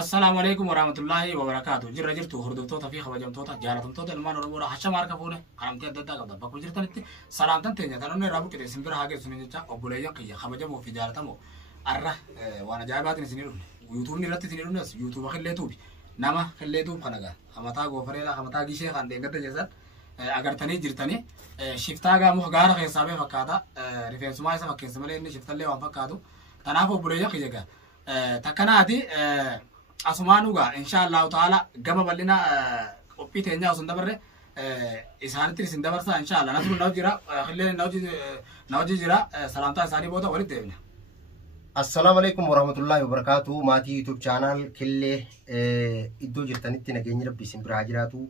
السلام عليكم ورحمة الله وبركاته. جرى جرتو هردوتو في خبجم توتا جارتم توتا المان وربورا حشا ماركا فونه علامتي ددا قبض بكو جرتن سلامتن تنيا تنون رابو كده سنبر حاجة سنينجا أبوليا قيا خبجم وفي جارتمو أره وانا جايبات نسنيرون يوتيوب نيرت سنيرون ناس يوتيوب خليتوبي نما خليتوب خناجا همتا غوفريلا همتا جيشة خان دينغت جزات agar tani jirtani shiftaga mu gaara xesabe fakada rifensuma isa fakensumale inni shiftalle waan fakkaatu tanaafo buleeyya qiyaga takkanaati asumanuga inshallah taala gama balina qophii teenya osoo dabarre isaanitti isin dabarsa inshallah nasru nawjira khille nawjira salamta isaanii booda walitti deebina. Assalamu alaikum warahmatullahi wabarakatuh. Maatii YouTube channel kille iddoo jirtanitti nageenyi rabbi isin biraa jiraatu.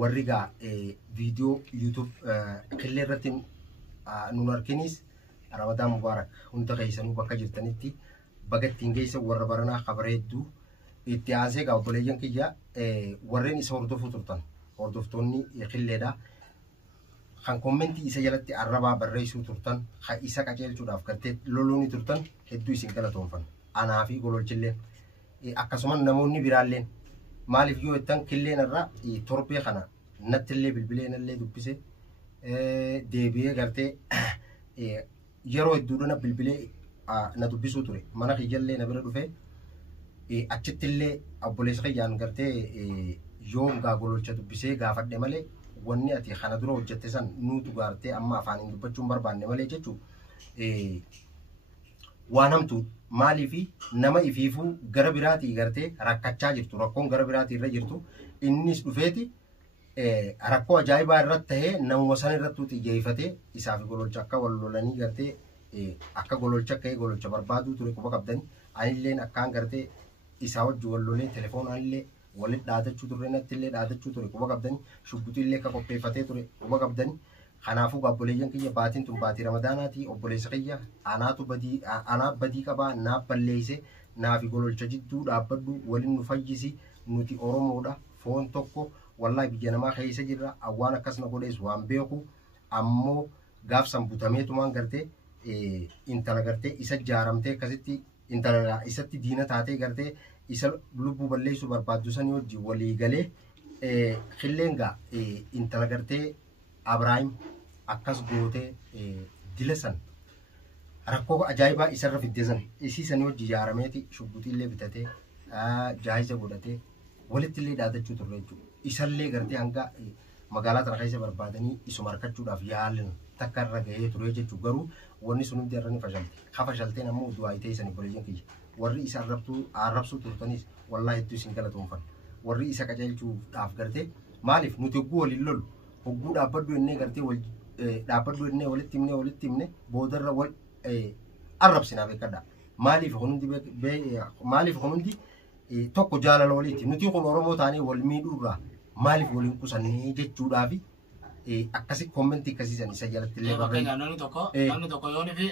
Warriga video YouTube kille irratti nun arkinis Ramadan Mubarak hunda keessanuu bakka jirtanitti bagattiin geessa warra baranaa qabareeddu itti aansee gaabboleeyyan kiyya warreen isa hordofuu turtan hordoftoonni killeedha kan kommentii isa jalatti arrabaa barreessuu turtan kan isa qajeelchuudhaaf gartee loluuni turtan hedduu isin galatoonfan anaa fi gololchilleen akkasumas namoonni biraalleen maaliif yoo ittan killeen irraa torbee kana nattillee bilbileen illee dubbise deebi'ee gartee yeroo hedduudhaan bilbilee na dubbisuu ture mana kiyялlee na bira dhufe achittillee obboleessa kiyyaan gartee yoo gololcha dubbisee gaafadhe malee wanni ati kana dura hojjette san nuutu gartee amma afaaniin dubbachuun barbaanne malee jechuu waan hamtu maaliifi nama ifiifuu gara biraatii gartee rakkachaa jirtu rakkoon gara biraatii irra jirtu innis dhufeeti rakkoo ajaa'ibaa irratti tahee namuma san irratti xiyyeeffatee isaaf gololcha akka wal lolanii gartee akka gololcha ka'ee gololcha barbaaduu ture quba qabdanii anilleen akkaan gartee isaa wajji wal lolee telefoonaallee walitti dhaadachuu turre nattillee dhaadachuu ture quba qabdanii shubbutillee akka qopheeffatee ture quba qabdanii kanaafuu gaabboleeyyan kiyya baatiin tun baatii ramadaanaati obboleessa kiyya anaa badii qabaa naaf balleeyse naafi gololcha jidduu dhaabbadhu waliin nu fayyisi nuti oromoodha foon tokko wallahi biyya namaa keessa jirra awwaan akkasna godhees waan beeku ammoo gaafsan butameetumaan gartee intala gartee isa jaaramtee akkasitti intala isatti diina taatee gartee isa lubbuu balleessu barbaaddu sanii wajji walii galee qilleengaa intala gartee Abrahaam akkas gootee dilesan rakkoo ajaa'ibaa isarra fiddesan isiisanii wajji jaarameeti shubbutillee bitatee jaayiza godhatee walittillee dhaadachuu turre jechuudha. Isallee gartee hanga magaalaa tana keessa barbaadanii isuma harkachuudhaaf yaalin takka irra gahee ture jechuudha. Garuu wanni sun hundi irra ni fashalte. Ha fashalteen ammoo du'aa itee isanii boleeyyan kiyya. Warri isa arrabsuu turtanis wallaahi hedduu isin galatoonfan. Warri isa qajeelchuudhaaf gartee maaliif nuti hogguu waliin lolu hogguu dhaabbadhu innee gartee wal dhaabbadhu innee walitti himne boodarra wal arrabsinaa beekadha. Maaliif hundi tokko jaalala waliiti nuti kun oromoo taanee wal miidhuurraa maaliif waliin qusannee jechuudhaafi akkasi kommentii akkasiisan isa jalatti illee barreessa. Namni tokko yoo nifi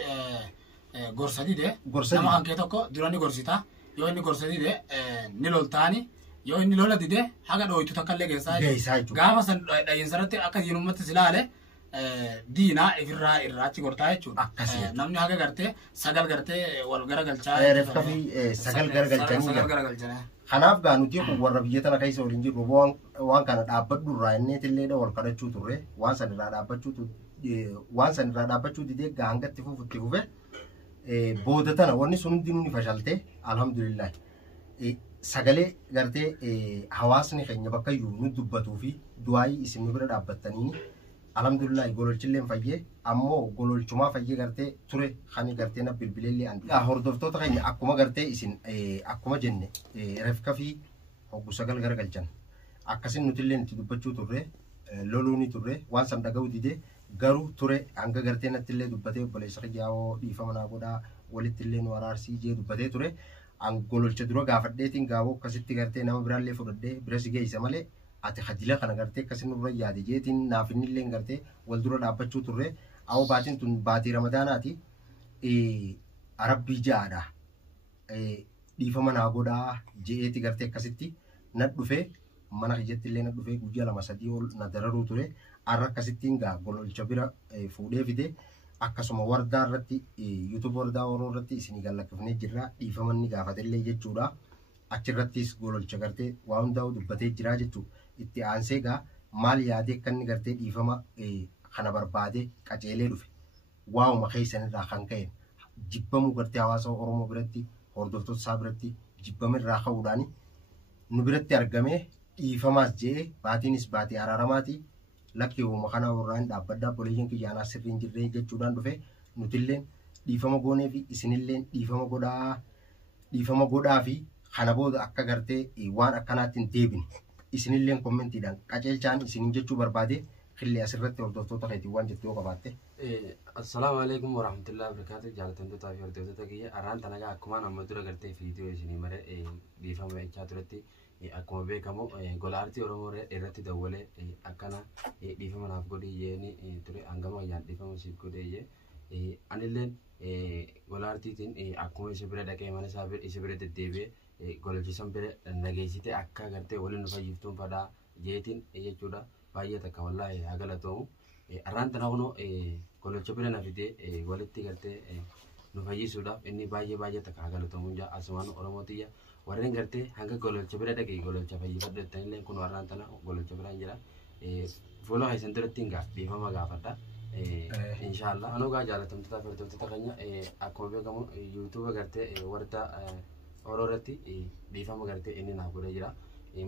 gorsa dide nama hankee tokko durani gorsita yoo inni gorsa dide ni loltaani yoo inni lola dide haga dhooytu takka illee geessaa jechuudha. Gaafa san dhayinsarratti akka diinummatti silaale diinaa irraachi gortaa jechuudha. Namni haga gartee sagal gartee wal garagalchaa sagal garagalchanii kanaaf gaa nuti warra biyya tana keessa waliin jirru waan kana dhaabbadhu irraa inneetillee wal kadhachuu turre waan san irraa dhaabbachuu didee gaa hangatti fufutti fufe booda tana wanni sun hundi ni fashalte alhamdulillah sagalee gartee hawaasni keenya bakka iyyuu nu dubbatuu fi du'aayii isin bira dhaabbattanii alhamdulillah gololchilleen fayyee ammoo gololchumaa fayyee gartee ture kan gartee na bilbileellee andi hordoftoota keenya akkuma gartee isin akkuma jenne refka fi hoggu sagal garagalchan akkasin nutillee itti dubbachuu turre loluuni turre waan san dhaga'uu didee garuu ture hanga gartee nattillee dubbatee obboleessa kiyyaawoo dhiifama naa godhaa walittillee nu araarsii jee dubbatee ture an gololcha dura gaafadheetiin gaaboo akkasitti gartee nama biraallee fudhadhee bira si geessa malee ati khadila kana gartee akkasin nurra yaade jeetiin naaf innillee gartee wal dura dhaabbachuu turre awoo baatiin tun baatii ramadaanaati arabbii ja'aadha dhiifama naa godhaa je'eeti gartee akkasitti na dhufee mana kiyyattillee na dhufee guyyaa 2-3 ol na dararuu ture arra akkasittiin gaa gololcha bira fuudhee fide akkasuma wardaa irratti YouTube wardaa Oromoo irratti isin gallakkifnee jirra dhiifamanni gaafatellee jechuudha achirrattis gololcha gartee waa hundaa'u dubbatee jiraa jechuudha. Itti aansee gaa maal yaadee kan inni gartee dhiifama kana barbaadee qaceelee dhufe waa'uma keessanirraa kan ka'e jibbamuu gartee hawaasa Oromoo biratti hordoftoota isaa biratti jibbamirraa ka'uudhaan nu biratti argamee dhiifamaas jee baatiinis baatii araaramaati lakki uuma kana warraan dhaabbaddaa boleeyyiin kiyyaanaa sirriin jirree jechuudhaan dhufe nutilleen dhiifama goonee fi isinilleen dhiifama godhaa fi kana booda akka gartee waan akkanaatti hin deebine isinilleen kommentiidhaan qaceelchaan isinin jechuu barbaade killee asirratti hordoftoota keetii waan jettu yoo qabaatte. Assalaamu alaikum warahmatullahi wabarakatuh. Jaalatamtoota fi hordoftoota kiyya arraan tanagaa akkuma amma dura gartee viidiyoo isinii mare dhiifama jechaa turetti akkuma beekamu gola aartii Oromoo irratti dawwalee akkana dhiifama naaf godhee yeeni ture hangama ayyaan dhiifama siif godhee yee anilleen gola aartiitiin akkuma isa bira dhaqee mana isa bira deddeebi'ee gololchiisan bira nageessite akka gartee waliin nu fayyiftuun fadhaa jeetiin jechuudha. Baay'ee takka wallaahi haa galatoomu. Arraan tana kunoo gololcha bira na fidee walitti gartee nu fayyisuudhaaf inni baay'ee takka haa galatoomu jaa asumaan Oromootiyya warreen gartee hanga gololcha bira dhaqee gololcha fayyifadhu jettanillee kun arraan tana gololcha biraan jira. Fuula keessan duratti hin dhiifama gaafadha. Inshallah anuu gaa jaalatamtoota fi hordoftoota keenya akkuma beekamu yuutuuba gartee warda Oromoo irratti dhiifama gartee inni naaf godhee jira.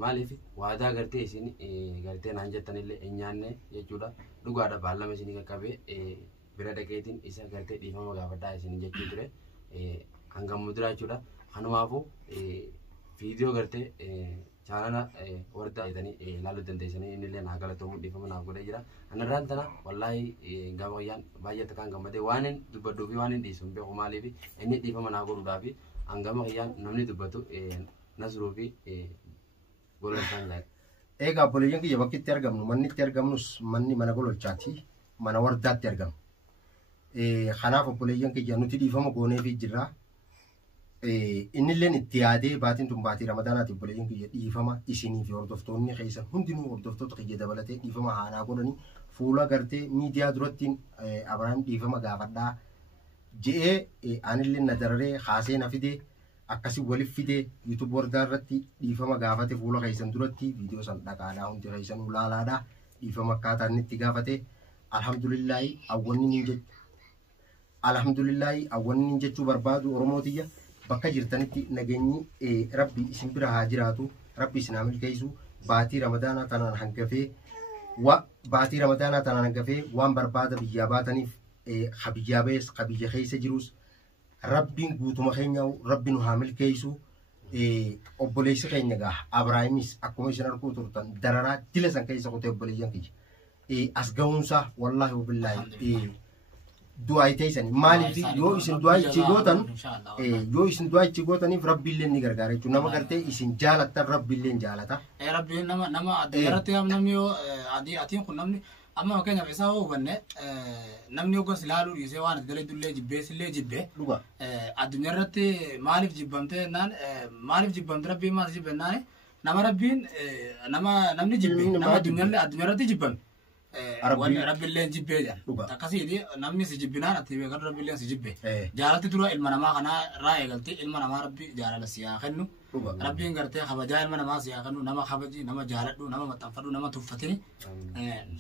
Maaliif waadaa gartee isin gartee naan jettanillee hin nyaanne jechuudha. Dhugaadha baallama isinii qaqqabee bira dhaqeetiin isa gartee dhiifama gaafadhaa isin jechuu ture. Hangam muduraa jechuudha. Kanumaafuu viidiyoo gartee chaanala warda jedhanii ilaaluu dandeessanii innillee naa galatoomu dhiifama naaf godhee jira. Anarraan tana wallaahi gamayyaan baay'ee takkaan gammadee waan hin dubbadhuu fi waan hin dhiisu hin beeku maaliif inni dhiifama naa godhuudhaa fi hangama kiyyaan namni dubbatu nasruu fi egaa boleeyyiin kiyya bakki itti argamnu manni itti argamnus manni mana gololchaati mana wardaatti argamu. Kanaaf obboleeyyiin kiyya nuti dhiifama gooneefii jirra. Innilleen itti yaadee baatiin tun baatii ramadaanaati obboleeyyiin kiyya dhiifama isinii fi hordoftoonni keessan hundinuu hordoftoota kiyya dabalatee dhiifama haanaa godhanii fuula gartee miidiyaa durattiin Abrahaam dhiifama gaafadhaa je'ee anillee na dararee haasee na fidee akkasii waliif fidee YouTube wardaa irratti dhiifama gaafate fuula keessan duratti viidiyoo san dhaqaadhaa hundi keessan ulaalaadhaa dhiifama akkaataa inni itti gaafate alhamdulillaahi awwanni jechuu barbaadu Oromootiyya bakka jirtanitti nageenyi rabbi isin bira haa jiraatu rabbi isin haa milkeessu baatii ramadaanaa tanaan hangafee waan barbaada biyyaa baataniif biyyaa bees biyya keessa jirus Rabbiin guutuma keenya rabbi nu haa milkeessu obboleessi keenya gaa Abrahaamis akkuma isin arguu turtan dararaa dila san keessa kutee obboleeyyan kiyya as ga'uunsaa wallaahi wabillaahi du'aa teessan maaliif yoo isin du'aa ichi gootaniif rabbiillee ni gargaara jechuudha. Nama gartee isin jaalattan rabbiillee jaalata. Rabbiin nama addunyaarratti namni yoo atiin kun namni amma fakkeenyaaf isaa hoo hubanne namni hoggas ilaaluu dhiisee waan itti dalaydullee jibbeessillee jibbee addunyaa irratti maaliif jibbamte jennaan maaliif jibbamte rabbiin maal jibbe jennaan nama rabbiin namni jibbe nama addunyaa irratti jibbame rabbiillee jibbee jedhan akkasiiti namni si jibbinaan ati beekatu rabbiillee si jibbe jaalatti dura ilma namaa kanaa irraa eegaltee ilma namaa rabbi jaalala si haa kennu rabbiin gartee kabajaa ilma namaa si haa kennu nama kabaji nama jaaladhu nama maxxanfadhu nama tuffatini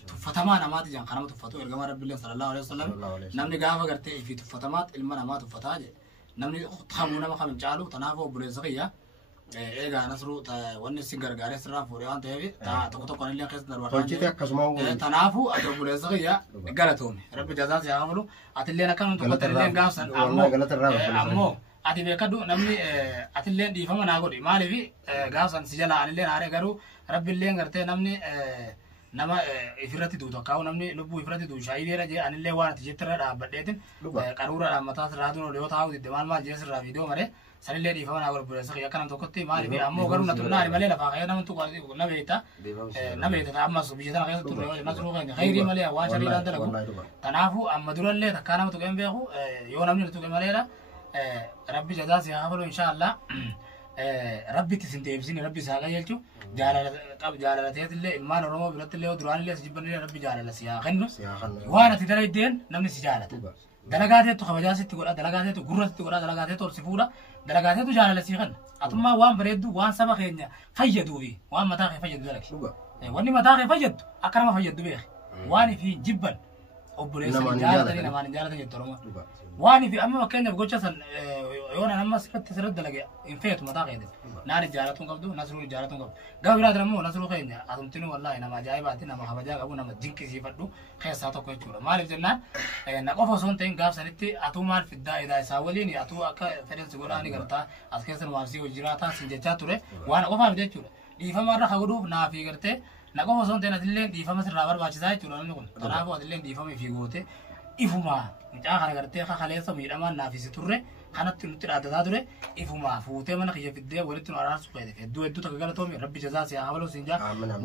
tuffatamaa namaati jedhan kanama tuffatu ergama rabbiillee sallallahu alaihi wasallam namni gaafa gartee fi tuffatamaat ilma namaa tuffataa jedhe namni hamuu nama kam hin caalu tanaaf obboleessa kiyya egaa nasru wanni si gargaaree sirraa fuudhee waan ta'eef tokko illee keessa darbaa tanaafu ati obboleessa kiyya galatoome rabbi jazaa si haa kafalu ati illee akka namni tokko illee gaafsan ammoo ati beekadhu namni ati illee dhiifama naa godhi maaliif gaafsan si jala ani illee naaree garuu rabbi illee gartee namni nama ifirratti duutu akkaawu namni lubbuu ifirratti duutu shaayideera jee ani illee waan ati jettirra dhaabbadheetin qaruuraadhaan mataa sirraa duun oliyoo taa'u didde maal jee sirraa viidiyoo maree sanillee dhiifama naa godhi sakhi akka nam tokkotti maaliif ammoo garuu natunnaani malee lafaa ka'ee nama tuqu na beekta ammas biyya tana keessa turre nasruu keenya khayrii malee waan shariidhaan dalagu tanaafu amma durallee takkaa nama tuqeen beeku yoo namni na tuqe maleedha rabbi jazaa si haa kafalu inshaallah rabbi isin deebisini rabbi isaa qajeelchu jaalalateetillee ilmaan Oromoo birattillee duraan illee si jibbanillee rabbi jaalala si haa kennu waan ati dalaydeen namni si jaalata دلقاتي خبجاسي تقول دلقاتي غرت تقول دلقاتي تورسفودا دلقاتي جالله سيخن اتما وان بريدو وان سبخينيا فيدو في وان متاخي فيدو لك واني متاخي فيد اكرم فيدو بيخ واني في جبل وبريس جالله نما جالله يترما واني في اما كان بغوچسن يونا نما سفت سرد دلقه انفيت متاخي نار جالتون قبدو نصرو جالتون قبدو غاويرا درمو نصرو خينيا اتمتني والله نما جايباتي نما خبجا ابو نما جنكي سيفدو خيساتو كوچورا مالف جنا نقف سونتين غاف سنتي اتو مال في الدايدا ساوليني اتو اكا فرنس غوراني غرتا اسكسن وارسي وجراتا سنجتا توره وانا قفا بدچورا ديفما را خغدو نافي غرتي نقف سونتين ادلين ديفما سرابر باچسا چورا نكون تنافو ادلين ديفما في غوته ifuma mucaa kana gartee khaleessa miidhamaan naafisi turre kanatti nutti dhaadataa ture ifuma fuutee mana kiyya fiddee walitti nu araarsu fedhe hedduu takka galatoomi rabbi jazaa siyaa habaluu siin jaa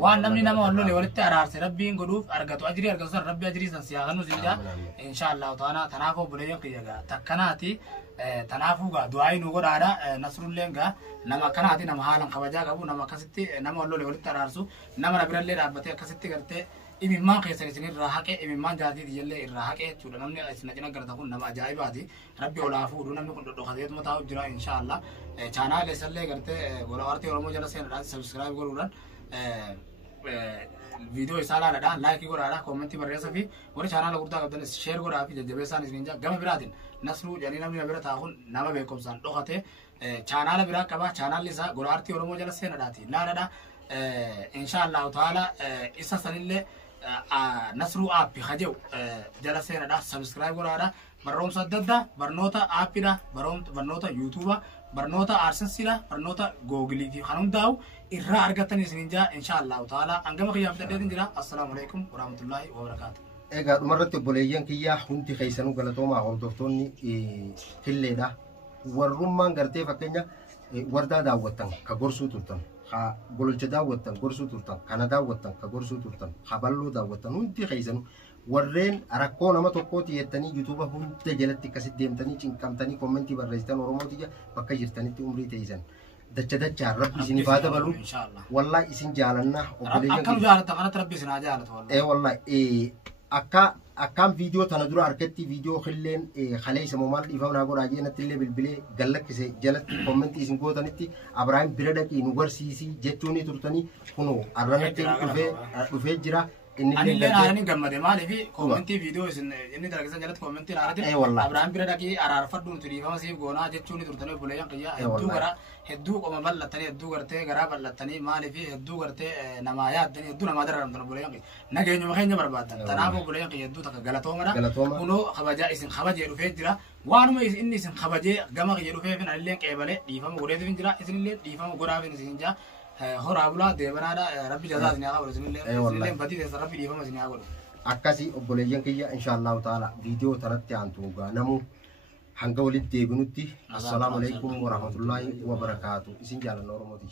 waan namni nama walloole walitti araarse rabbiin godhuuf argatu ajrii argatu san rabbi ajrii san siyaa kanu siin jaa inshaallahu ta'ala tanaafuu buleeyyan kiyya gaa takkanaati tanaafuu gaa du'aayi nu godhaadha nasrulleen gaa nama akkanaati nama haalan kabajaa qabu nama akkasitti nama walloole walitti araarsu nama na birallee dhaabbatee akkasitti gartee imimmaan keessan isin irraa haqee imimmaan jaatii jallee irraa haqee jechuudha namni isin ajina garta kun nama ajaa'ibaati rabbi olaa fuudhu namni kun dhodhokateetuma taa'u jira inshaallah chaanaal isallee gartee gola wartii oromoo jala seenadhaan sabskiraayib godhuudhaan viidiyoo isaa laadhaan laayikii godhaadha koomentii barreessa fi warri chaanaala guddaa qabdan sheer godhaa fi jajjabeessaan isin jaa gama biraatiin nasruu jedhanii namni na bira taa'uun nama beekumsaan dhokate chaanaala biraa qaba chaanaalli isaa gola wartii oromoo jala seenadhaati laadhaadha inshaallahu ta'ala isa sanillee nasruu aappi hajeu jala seenadha sabskiraayib godhaadha barnoomsa adda addaa barnoota aappiidha barnoota yuutuuba barnoota aarsensiidha barnoota googilii fi kan hundaa'u irraa argattan isinin jaa inshaallahu ta'ala hangama kiyyaaf dadheetin jira assalaamu alaikum warahmatullaahi wabarakaatu. Egaa dhumarratti obboleeyyan kiyyaa hundi keessanuu galatoomaa hordoftoonni hilleedha warrummaan gartee fakkeenya wardaa daawwattan ka gorsuu turtan gololcha daawwattan gorsuu turtan kana daawwattan ka gorsuu turtan haballoo daawwattan hundi keessanuu warreen rakkoo nama tokkooti jettanii yuutuuba hunda jalatti akkasitti deemtanii cinqamtanii koomentii barreessitan oromooti bakka jirtanitti umrii teessan dachaa rabbi isin faata balu wallahi isin jaalannaa obboleeyyan akkam jaalata kanatti rabbi isin haa jaalatu wallahi akkam viidiyoo tana dura harkatti viidiyoo hilleen khalee isa moomaal dhiifamnaa godhaa jeenatti illee bilbilee gallakkise jalatti koomentii isin gootanitti Abrahaam bira dhaqii nu barsiisii jechuun turtanii kunoo arranatti dhufee jira. Ani lena gammade maalifi koomentii viidiyoo isin inni dalagisan jalatti koomentii laalatin Abrahaam bira dhaqii araarfadhuun turiifama siif goonaa jechuun turtanii obboleeyyan kiyyaa hedduu qoma bal'attanii hedduu gartee garaa bal'attanii maalifi hedduu gartee namaa yaaddanii hedduu namaa dararamtan obboleeyyan kiyya nageenyuma keenya barbaadan tanaaf obboleeyyan kiyya hedduu takka galatoomadha kunoo kabajaa isin kabajee dhufee jira waanuma inni isin kabajee gama kiyya dhufeefin anillee qeebalee dhiifama godheefin jira isinillee dhiifama godhaafin isin jaa هورا بلا ديبنادا ربي جزاك نيا قبل سنين بدي تسر ربي ديفما سنيا قبل أكاسي أبوليجان كيا إن شاء الله تعالى فيديو ترتي عن توجا نمو هنقول الديبنوتي السلام عليكم ورحمة الله وبركاته إسنجال النور مودي